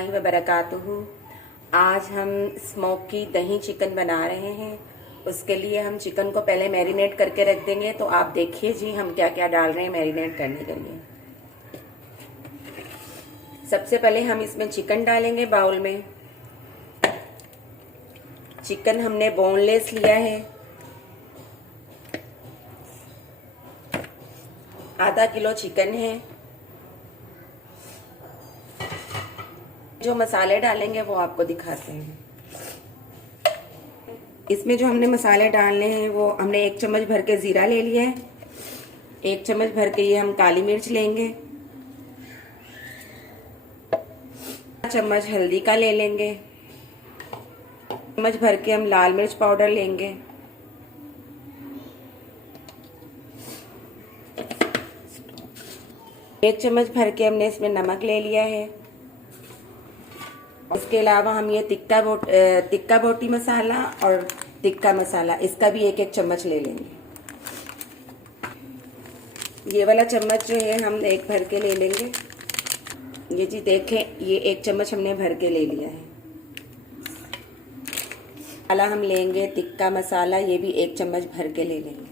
रहमतुल्लाहि व बरकातुहू। आज हम स्मोकी दही चिकन बना रहे हैं। उसके लिए हम चिकन को पहले मैरिनेट करके रख देंगे। तो आप देखिए जी हम क्या क्या डाल रहे हैं मैरिनेट करने के लिए। सबसे पहले हम इसमें चिकन डालेंगे बाउल में। चिकन हमने बोनलेस लिया है। आधा किलो चिकन है। जो मसाले डालेंगे वो आपको दिखाते हैं। इसमें जो हमने मसाले डालने हैं वो हमने 1 चम्मच भर के जीरा ले लिया है। 1 चम्मच भर के ये हम काली मिर्च लेंगे। 1 चम्मच हल्दी का ले लेंगे। 1 चम्मच भर के हम लाल मिर्च पाउडर लेंगे। 1 चम्मच भर के हमने इसमें नमक ले लिया है। इसके अलावा हम ये तिक्का बोटी मसाला और टिक्का मसाला इसका भी 1-1 चम्मच ले लेंगे। ये वाला चम्मच जो है हम 1 भर के ले लेंगे। ये जी देखें ये 1 चम्मच हमने भर के ले लिया है। मसाला हम लेंगे टिक्का मसाला, ये भी 1 चम्मच भर के ले लेंगे।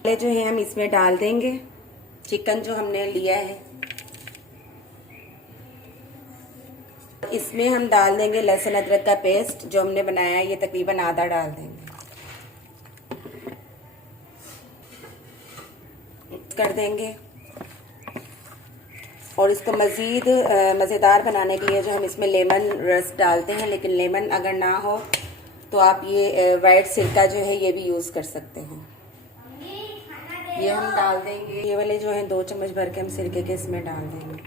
मसाले जो है हम इसमें डाल देंगे। चिकन जो हमने लिया है इसमें हम डाल देंगे लहसुन अदरक का पेस्ट जो हमने बनाया है। ये तकरीबन आधा डाल देंगे। कर देंगे और इसको मज़ीद मज़ेदार बनाने के लिए जो हम इसमें लेमन रस डालते हैं, लेकिन लेमन अगर ना हो तो आप ये वाइट सिरका जो है ये भी यूज़ कर सकते हैं। ये हम डाल देंगे। ये वाले जो है 2 चम्मच भर के हम सिरके के इसमें डाल देंगे।